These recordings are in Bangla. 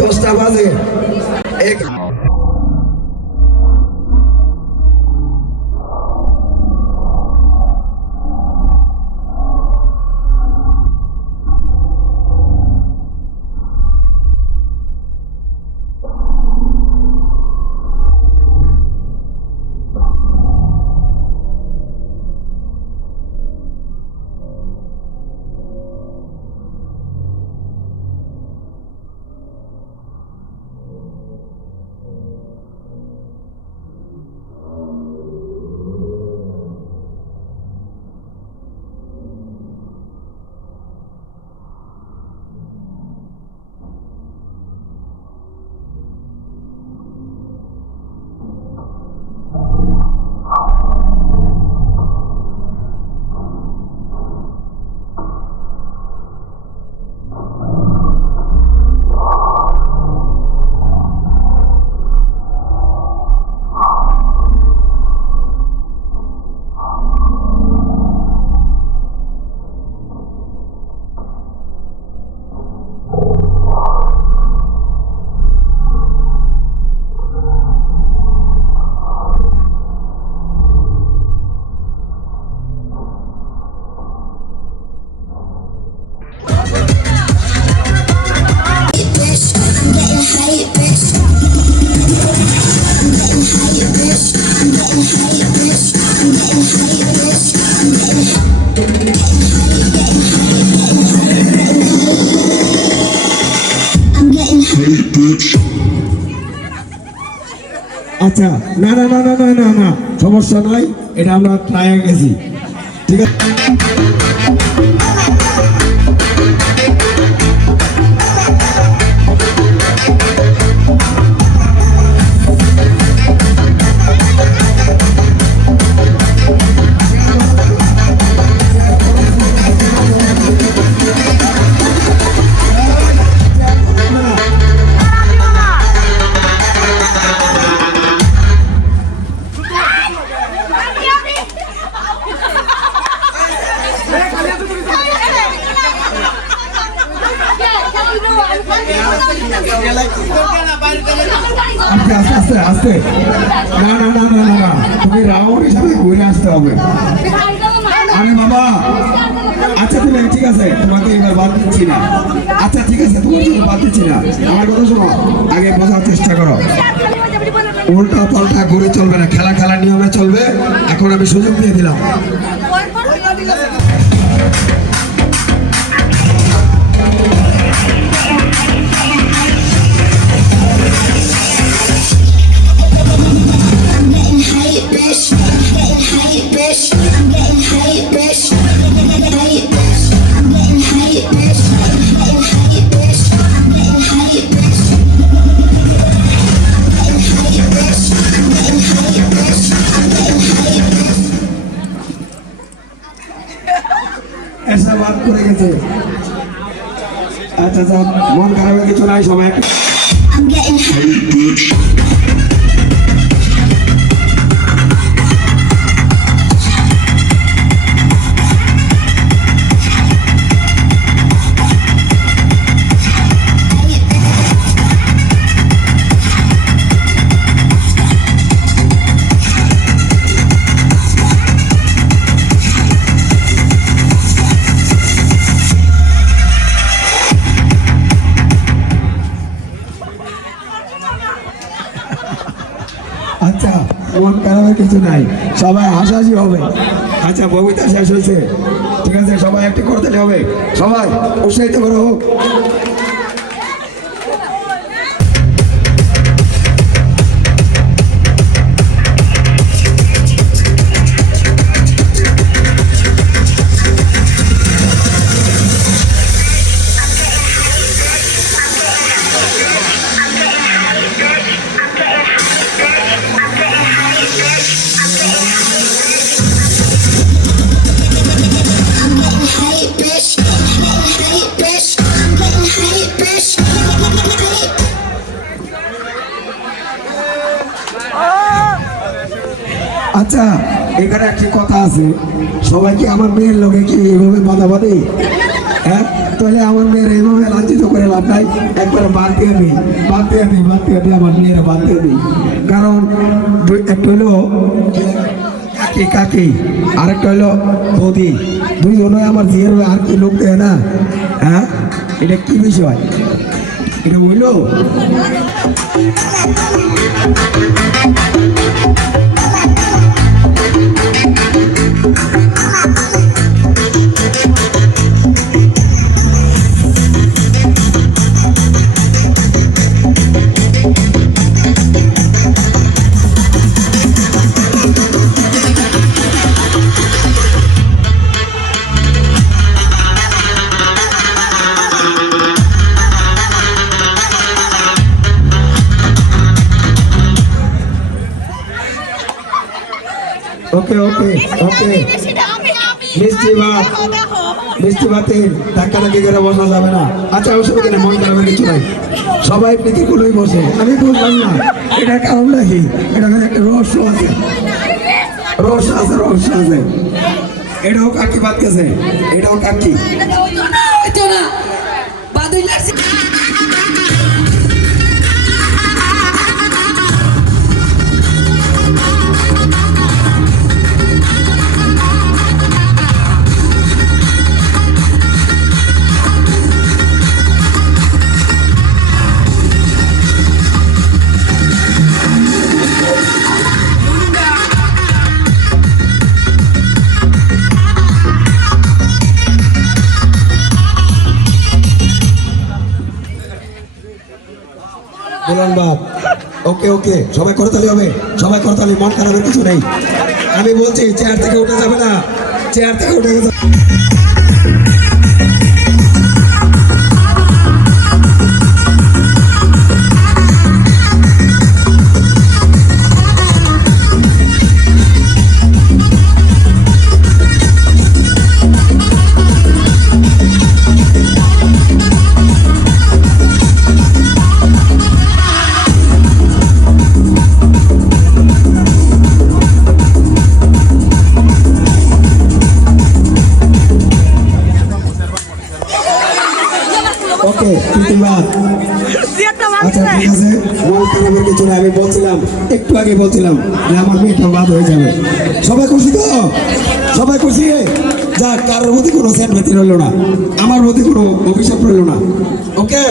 10টা বাজে এক আচ্ছা না না না না না না না সমস্যা নাই এটা আমরা ট্রাই গেছি ঠিক আছে আস্তে আস্তে আস্তে না না না না না তুমি রাউন্ড হিসাবে ঘুরে আসতে হবে আরে বাবা আচ্ছা তুমি ঠিক আছে তোমাকে এবার বাদ দিচ্ছি না আচ্ছা ঠিক আছে তোমার জন্য বাদ দিচ্ছি না আমার কথা শোনো আগে বোঝার চেষ্টা করো উল্টা পাল্টা ঘুরে চলবে না খেলা খেলার নিয়মে চলবে এখন আমি সুযোগ দিয়ে দিলাম ऐसा बात করে গেছে আচ্ছা যাও মন খারাপের কিছু নাই সবাই আচ্ছা মন খারাপের কিছু নাই সবাই হাসাহাসি হবে আচ্ছা ববিতা শেষ হয়েছে ঠিক আছে সবাই একটু করতে হবে সবাই উৎসাহিত করো হোক আচ্ছা এখানে একটি কথা আছে সবাই কি আমার মেয়ের লোকে কি এইভাবে বাধা বাঁধে হ্যাঁ তাহলে আমার মেয়ের এইভাবে লাঞ্ছিত করে লাভ নাই, একবারে বাদ দিয়ে দিই, আমার মেয়েরা বাদ দিয়ে দিই। কারণ একটা হলো কাকি কাকি, আরেকটা হলো বৌদি, দুইজনে আমার জিয়ের আর কি লোক দেয় না। হ্যাঁ এটা কি বিষয়, এটা হইলো ওকে ওকে ওকে মিষ্টি ভাতে ধাক্কা ধাক্কি করে বসা যাবে না। আচ্ছা অসুবিধা নেই, মন খারাপের কিছু নাই, সবাই প্রীতিকুলই বসে। আমি বুঝলাম না এটার কারণটা কি, এটা একটা রহস্য আছে, রহস্য আছে। এটাও কাকি বাদ গেছে, এটাও কাকি। বলুন বাপ, ওকে ওকে, সবাই করতালি হবে, সবাই করতালি, মন খারাপের কিছু নেই। আমি বলছি চেয়ার থেকে উঠে যাবে না, চেয়ার থেকে উঠে যাবে। ওকে প্রতিবাদ। আচ্ছা ঠিক আছে, মন খারাপের কিছু না। আমি বলছিলাম একটু আগে বলছিলাম যে আমার মেয়েটা বাদ হয়ে যাবে। সবাই খুশি তো, সবাই খুশি। যাক, কারোর প্রতি কোনো সেট ব্যথি রইল না, আমার প্রতি কোনো অভিশাপ রইল না। ওকে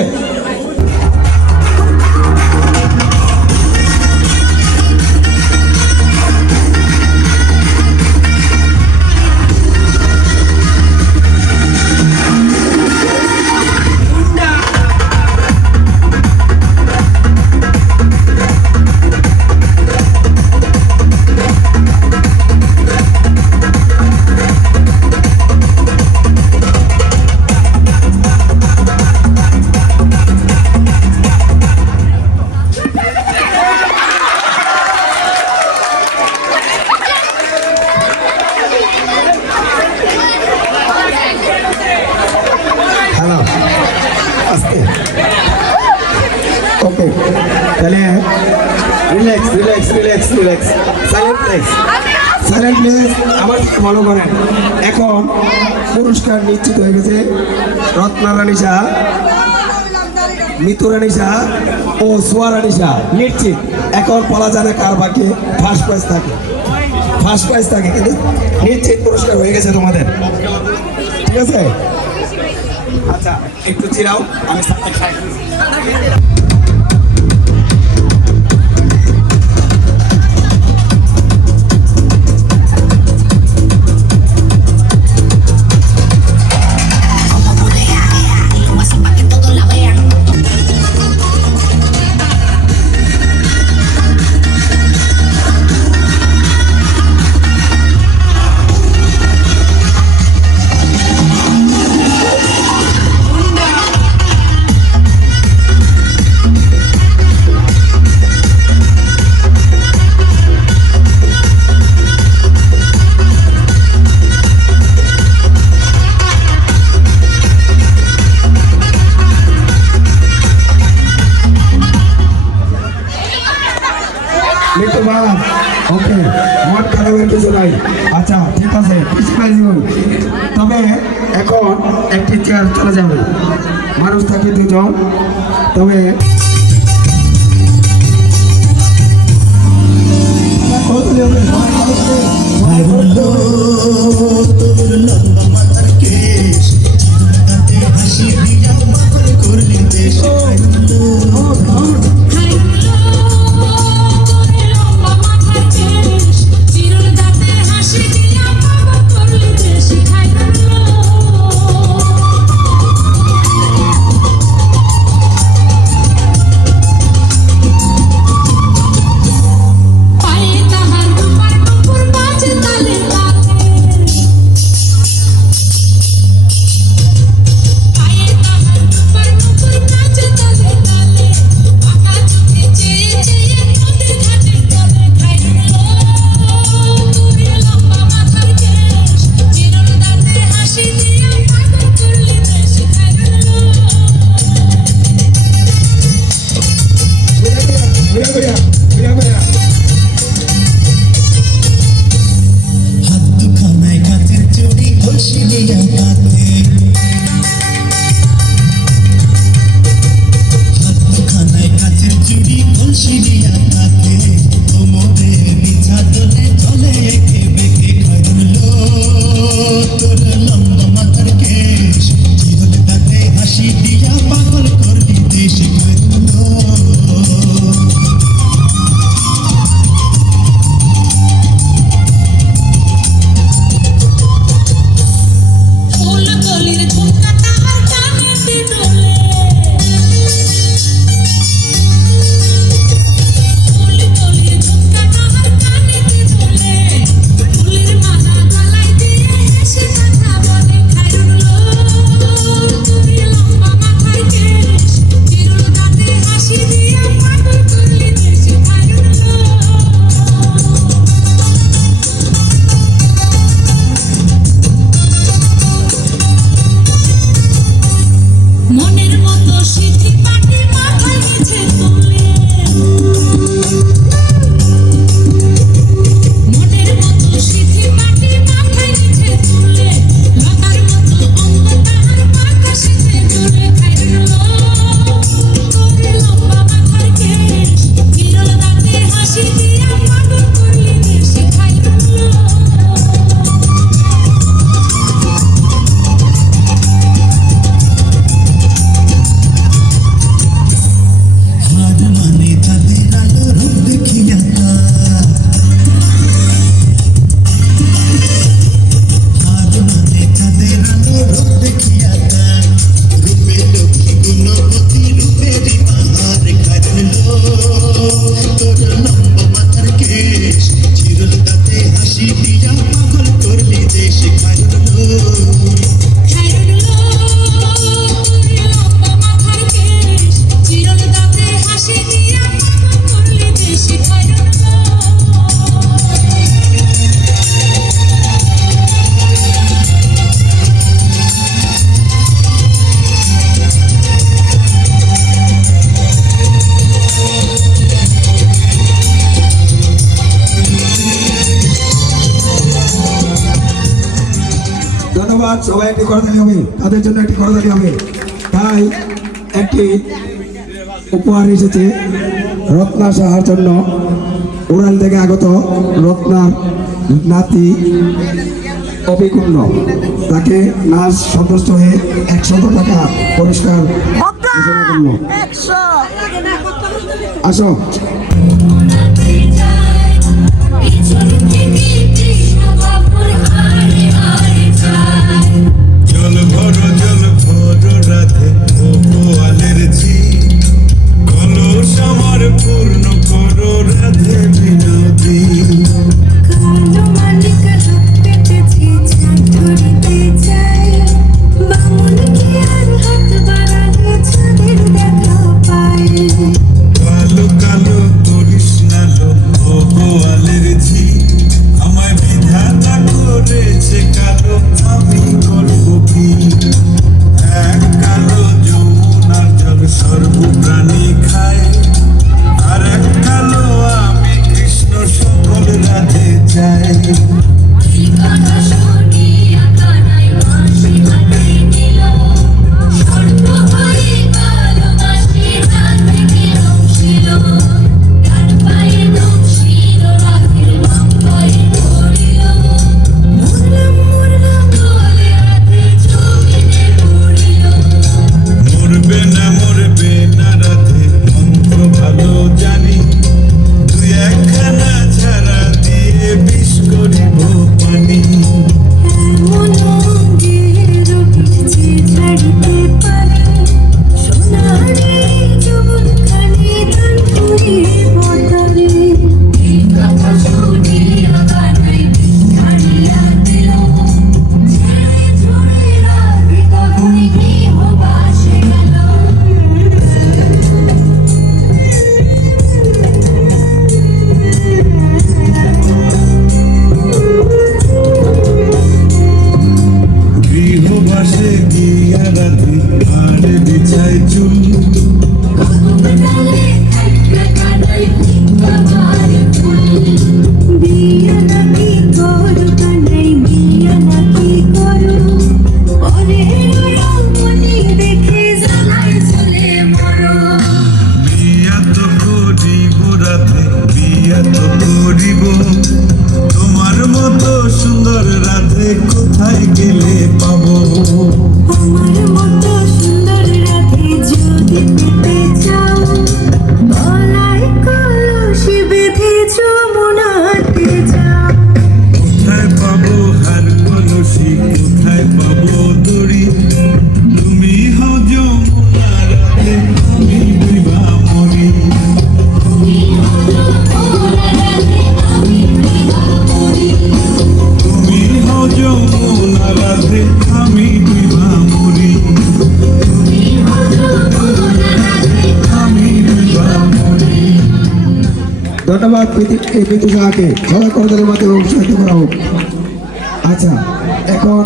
ওকে, তাহলে রিল্যাক্স, সাইলেন্ট প্লেস। আমার দিকে ফলো করেন। এখন পুরস্কার নিশ্চিত হয়ে গেছে। রত্না রানী শাহ, মিতু রানী শাহ ও সোয়া রানী শাহ নিশ্চিত। এখন বলা জানে কার বাকি ফার্স্ট প্রাইজ থাকে, কিন্তু নিশ্চিত পুরস্কার হয়ে গেছে তোমাদের, ঠিক আছে? আচ্ছা একটু চিরাও, আমি সাথে খাই। ওকে, মন খারাপের কিছু নাই। আচ্ছা ঠিক আছে খুশি পাইছি। তবে এখন একটি চেয়ার চলে যাবে, মানুষ থাকবে দুজন। তবে ধন্যবাদ। সবাই একটি করতালি হবে, তাদের জন্য একটি করতালি হবে। তাই একটি উপহার এসেছে রত্না সাহার জন্য, উড়াল থেকে আগত রত্নার নাতি অভিকুণ্ড। তাকে নাচ সন্তুষ্ট হয়ে 100 টাকা পুরস্কার ঘোষণা করল। আসো। জল ভর রাধে গোয়ালের ঝি, কলস আমার পূর্ণ করো রাধে বিনোদী। কালো কালো করিস না লো ও গোয়ালের ঝি, ধন্যবাদ প্রীতি সাহাকে সবাই করতালির মাধ্যমে উৎসাহিত করা হোক। আচ্ছা এখন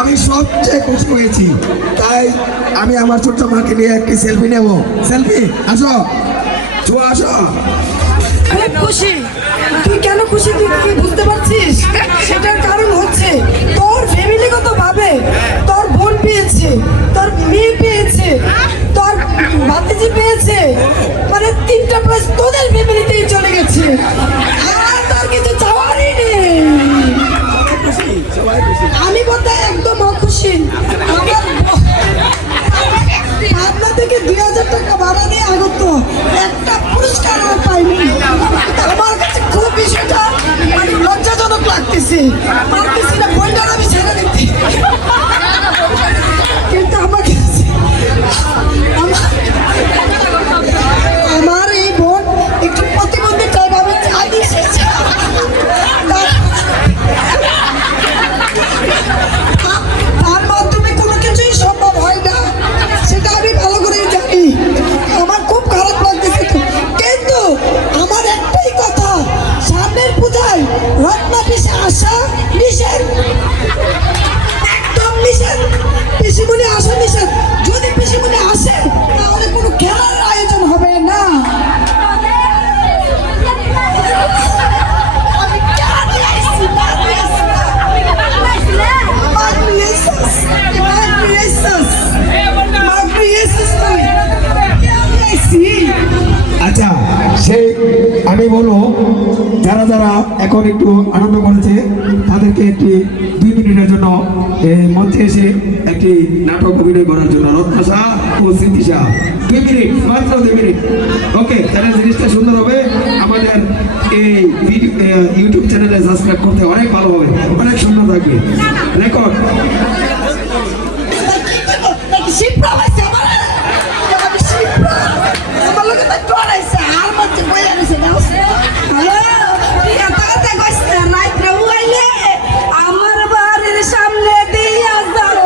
আমি সবচেয়ে খুশি হয়েছি তাই আমি আমার ছোট্ট মাকে নিয়ে একটি সেলফি নেব। সেলফি আসো ছোঁয়া আসো। খুব খুশি। তুই কেন খুশি তুই কি বুঝতে পারছিস? সেটার কারণ হচ্ছে তোর ফ্যামিলিগত ভাবে তোর বোন পেয়েছে, তোর মেয়ে পেয়েছে, তোর ভাতিজি পেয়েছে, মানে 3টা প্রাইজ তোদের ফ্যামিলিতেই চলে গেছে। আর তোর কিছু চাওয়ারই নেই। আমি বোধহয় একদম অখুশি। পাবনা থেকে 2000 টাকা ভাড়া নিয়ে আগত একটা পুরস্কারও পাইনি। আমার কাছে খুব বিষয়টা মানে লজ্জাজনক লাগতেছে। পারতেছি না বইটা আমি ছেড়ে দিচ্ছি, কিন্তু আমার কাছে আমার এই বোন একটু প্রতিবন্ধী টাইপ আমি চাই দিয়েছি। তার মাধ্যমে কোনো কিছুই সম্ভব হয় না, সেটা আমি ভালো করেই জানি। আমার খুব খারাপ লাগতেছে, কিন্তু আমার একটাই কথা, সামনের পূজায় রত্না পিসে আসা নিষেধ, একদম নিষেধ। পিসিমণি আসা নিষেধ। যদি পিসিমণি আসে তাহলে কোনো খেলার আয়োজন হবে না। আচ্ছা সেই আমি বলবো যারা যারা এখন একটু আনন্দ করেছে তাদেরকে একটি 2 মিনিটের জন্য মঞ্চে এসে একটি নাটক অভিনয় করার জন্য রত্না শাহ ও স্মৃতি শাহ 2 মিনিট, মাত্র 2 মিনিট। ওকে, তাহলে জিনিসটা সুন্দর হবে। আমাদের এই ইউটিউব চ্যানেলে সাবস্ক্রাইব করতে অনেক ভালো হবে, অনেক সুন্দর থাকবে। রেকর্ড আমার বাড়ির সামনে দিয়া যাও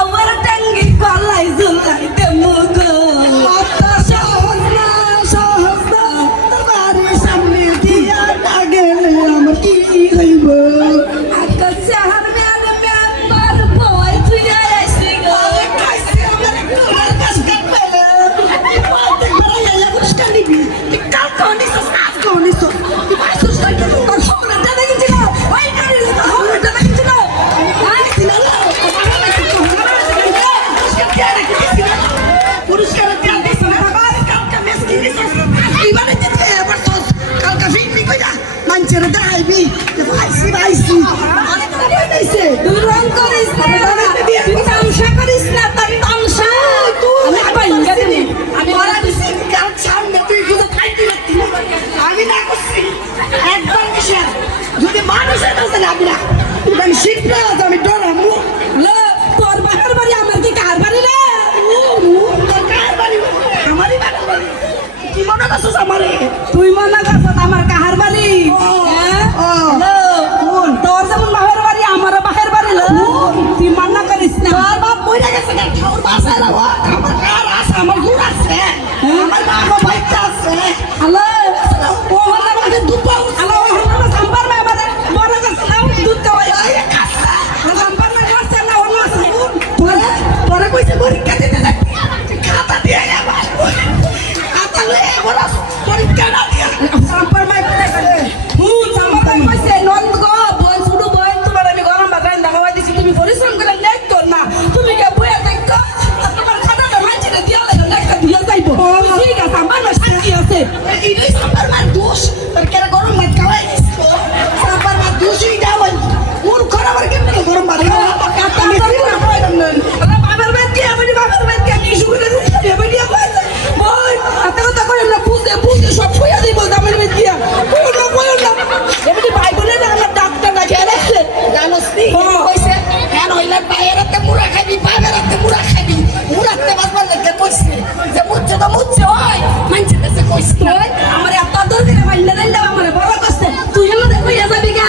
আমার টাঙ্গি গলাই ঝুলাই দেবো গো। সহজ না সহজ না, বাড়ির সামনে দিয়া না গেলে আমার কি হইব? আকাশ হার ম্যান ম্যান বার ভয় তুই আসি গো। আমার একটু আকাশ কাটবে বলতে পারা যায় পুরস্কার নিবি। তুই কাল কোনিস আজ কোনিস তুই পাইছিস না কি তোর ফোন দাদা কিছু না ওই কারি না ফোন দাদা কিছু না আই সিনালা পুরস্কার দিয়ে দিস না বাবা। কালকে মেস কি দিস ইবারে দিতে এবার তো কালকে ফিল্মি কইরা মানছের দেখাইবি ভাইসি অনেক টাকা দিছে। তুই রং করিস না তুই তামসা করিস না, তার তামসা আমি পাইঙ্গা দিবি। আমি ওরা দিছি কাল সামনে তুই শুধু খাইতে লাগতি আমি না করছি একদম কিসের যদি মানুষের কাছে লাগি না আমি শিখলে আমি ডরামু। তোর বাহার বাড়ি আমার কি কার বাড়ি রে? তোর কার বাড়ি? আমারই বাহার বাড়ি। কি মনে করছিস আমারে? তুই মনে করছিস আমার কাহার বাড়ি? তোর যেমন বাহার বাড়ি আমারও বাহার বাড়ি। তুই মান্না করিস না। তোর বাপ মরে গেছে না, তোর বাসায় না আমার কার আছে, আমার গুণ আছে, আমার বাবা বাইকটা আছে। হ্যালো ও হলো আমাদের দুধ পাও। হ্যালো ও হলো সাম্বার মে আমাদের বড় গাছ নাও দুধ খাওয়াই খাসা সাম্বার মে গাছ না হলো আছে। তোরা কইছে পরীক্ষা দিতে না খাতা দিয়ে আবার খাতা লয়ে বড় পরীক্ষা না দিয়া সাম্বার মে হুন এইটাই সাপার মার দোষ তোর কেরা গরম ভাত খাওয়াই দিছিল সাপার মার দোষই যাওয়াই মূর্খ আমার কেমনে গরম ভাত খাওয়া কাটা মেসি না পাইলাম না বাবার ভাত কি আমি বাবার ভাত কি শুনে দিছি আমি দিয়া কইছে ওই এত কথা কই না বুঝে বুঝে সব কইয়া দিব আমার ভাত কি কই না এমনি ভাই বলে না আমার ডাক্তার না খেয়ে রাখছে জানোস নি কইছে কেন হইলা পায়েরাতে মুড়া খাবি পায়েরাতে মুড়া খাবি মুড়াতে বাসবার লাগে কইছে যে মুচ্ছে তো মুচ্ছে হয় মানছে দেশে কইছে আমার এত দূর করে মাইলা দেন দাও আমার বড় কষ্ট তুই এমন দেখো ইয়া যাবি কে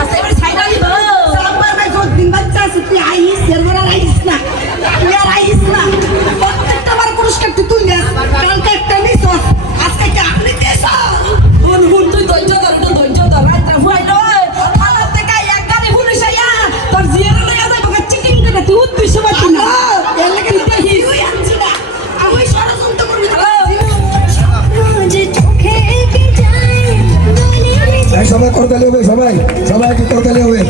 আচ্ছা এবার সাইডা দিব সাম্বার ভাই কত দিন বাচ্চা আছে তুই আইস এরবার আইস না তুই আর আইস না প্রত্যেকটা বার পুরস্কার তুই না কালকে একটা মিস আজকে কি আপনি কেসা হুন হুন তুই ধৈর্য ধর রাইতা ফুয়াইলো থালা থেকে এক গাড়ি পুলিশ আইয়া তোর জিয়ারে লইয়া যাইব চিটিং করে তুই উৎপিস পাচ্ছি না এর লাগি দেখি তুই আনছি না আমি ষড়যন্ত্র করবি যে চোখে এঁকে যায় এই সবাই করতালি হবে সবাই কি করতালি হবে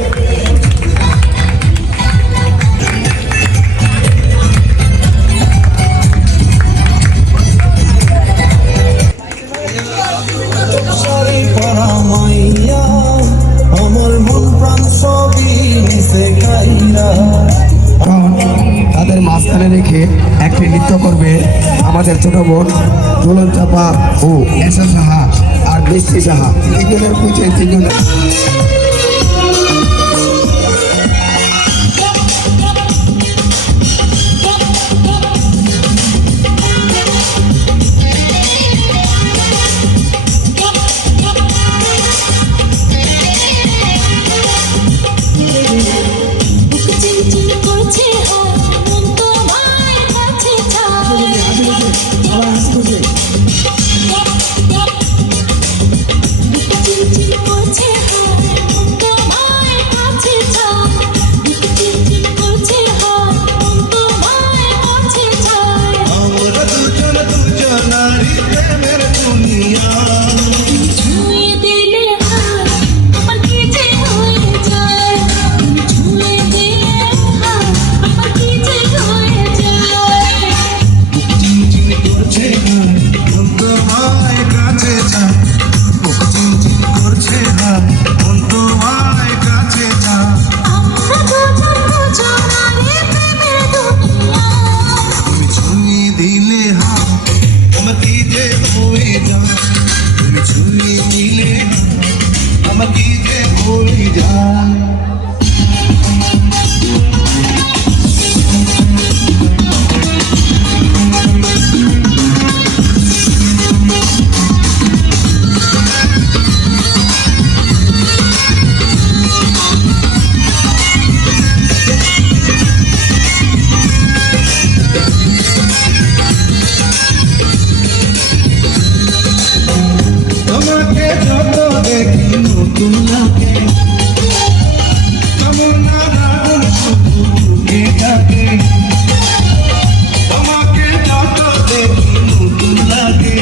আমার মন প্রাণ সবই মিশে গাইয়া এখন তাদের মাঝখানে রেখে একটি নৃত্য করবে আমাদের ছোট বোন দুলন চাপা ও এসা সাহা আর মিষ্টি সাহা তিনজনের পুজো তিনজনের চিনচিন করছে মন তোমার কাছে চায় চিনচিন করছে মন তোমার কাছে চায় চিনচিন করছে মন তোমার কাছে চায় আমরা দুজনারি প্রেমের দুনিয়া ছুঁয়ে দিলে আমার কি যে হয়ে যায় ছুঁয়ে দিলে আমার কি যে হয়ে যায় চিনচিন করছে মন তোমায় কাছে চায় চিনচিন করছে মন তোমায় কাছে চায় আমরা দুজনারে প্রেমের দুনিয়া তুমি ছুঁয়ে দিলে আমার কি যে হয়ে যায় তুমি ছুঁয়ে দিলে আমার কি যে হয়ে যায় তোমাকে যত দেখি নতুন লাগে কেমন না রাগুন শুধু বুকে ডাকে তোমাকে যত দেখি নতুন লাগে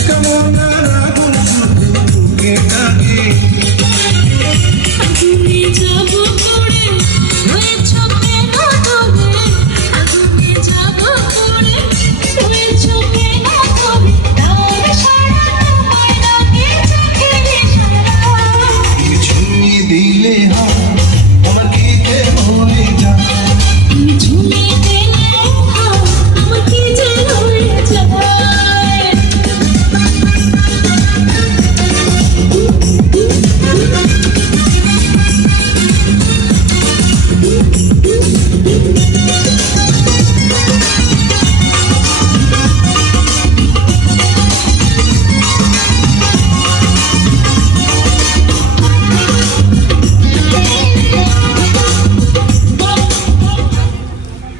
কেমন না রাগুন শুধু বুকে ডাকে আগুনে যাব পড়ে রয়েছ কেন তবে আগুনে যাব পড়ে রয়েছ কেন তবে তার সারা তোমার লাগে চোখের ইশারা তুমি ছুঁয়ে দিলে আমার কি যে হয়ে যায় তুমি ঝুলিয়ে দিলে আমার কি যে হয়ে যায়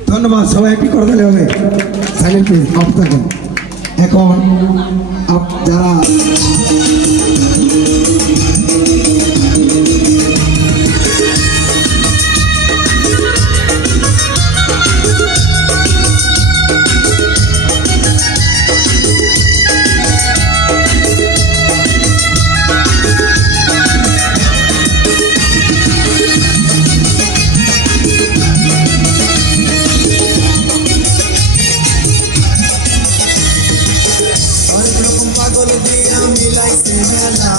ধন্যবাদ সবাই একটি করতালি হবে সাইলেন্ট প্লিজ অফ থাকুন এখন যারা পাগল দিয়া মিলাইছে মেলা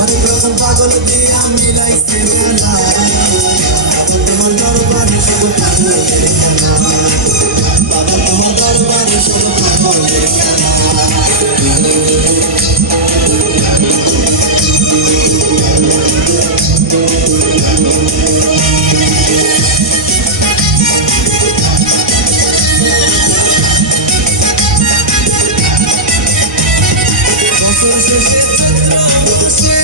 অনেক রকম পাগল দিয়া মিলাইছে মেলা তোমার দরবারে শুধু পাগলের খেলা বাবা তোমার দরবারে শুধু পাগলের খেলা বছর শেষে চৈত্র মাসে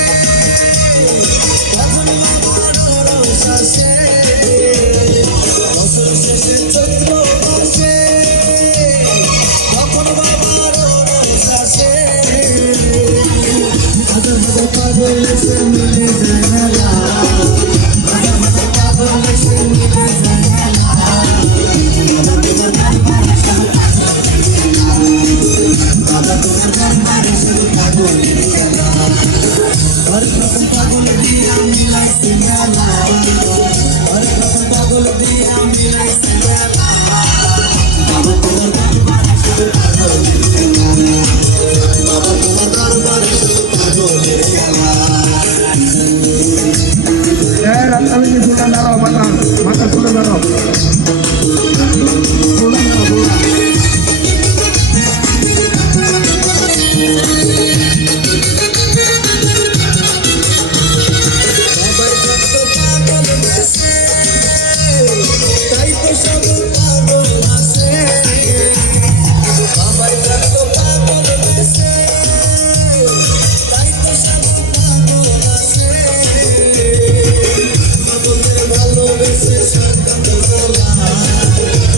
তখন বাবার রস আসে বছর শেষে চৈত্র মাসে তখন বাবার রস আসে হাজার হাজার পাগল এসে মিলে যায় মেলা হাজার হাজার পাগল এসে মিলে যায় মেলা বাবা তোমার দরবারে শুধু পাগলের খেলা বাবা তোমার দরবারে শুধু পাগলের খেলা হরেক রকম পাগল দিয়া মিলাইছে মেলা হরেক রকম পাগল দিয়া মিলাইছে মেলা বাবা তোমার দরবারে শুধু পাগলের খেলা বাবা তোমার দরবারে শুধু পাগলের খেলা রাত্তালি ফুটা দাঁড়াও মাথা ফুটা দাঁড়াও সবাই যত পাগল বেশে তাই তো সব পাগল আসে সবাই যত পাগল বেশে তাই তো সব পাগল আসে পাগলদের ভালোবেসে সরকার তোলা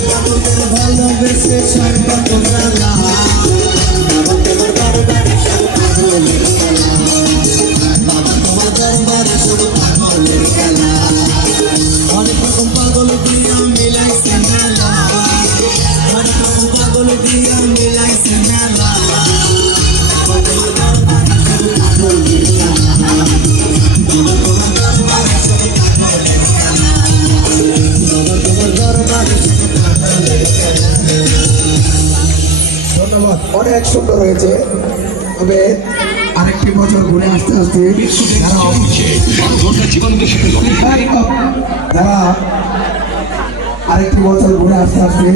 পাগলদের ভালোবেসে সরকার তোলা বাবা তোমার দরবারে শুধু পাগলের খেলা বাবা তোমার দরবারে শুধু পাগলের খেলা অনেক রকম পাগল দিয়া মিলাইছে মেলা অনেক রকম পাগল দিয়া মিলাইছে মেলা বাবা তোমার দরবারে শুধু পাগলের খেলা বাবা তোমার দরবারে শুধু পাগলের খেলা বাবা তোমার দরবারে শুধু পাগলের খেলা ধন্যবাদ অনেক সুন্দর হয়েছে তবে আরেকটি বছর ঘুরে আসতে আসতে যারা আরেকটি বছর ঘুরে আসতে আসতে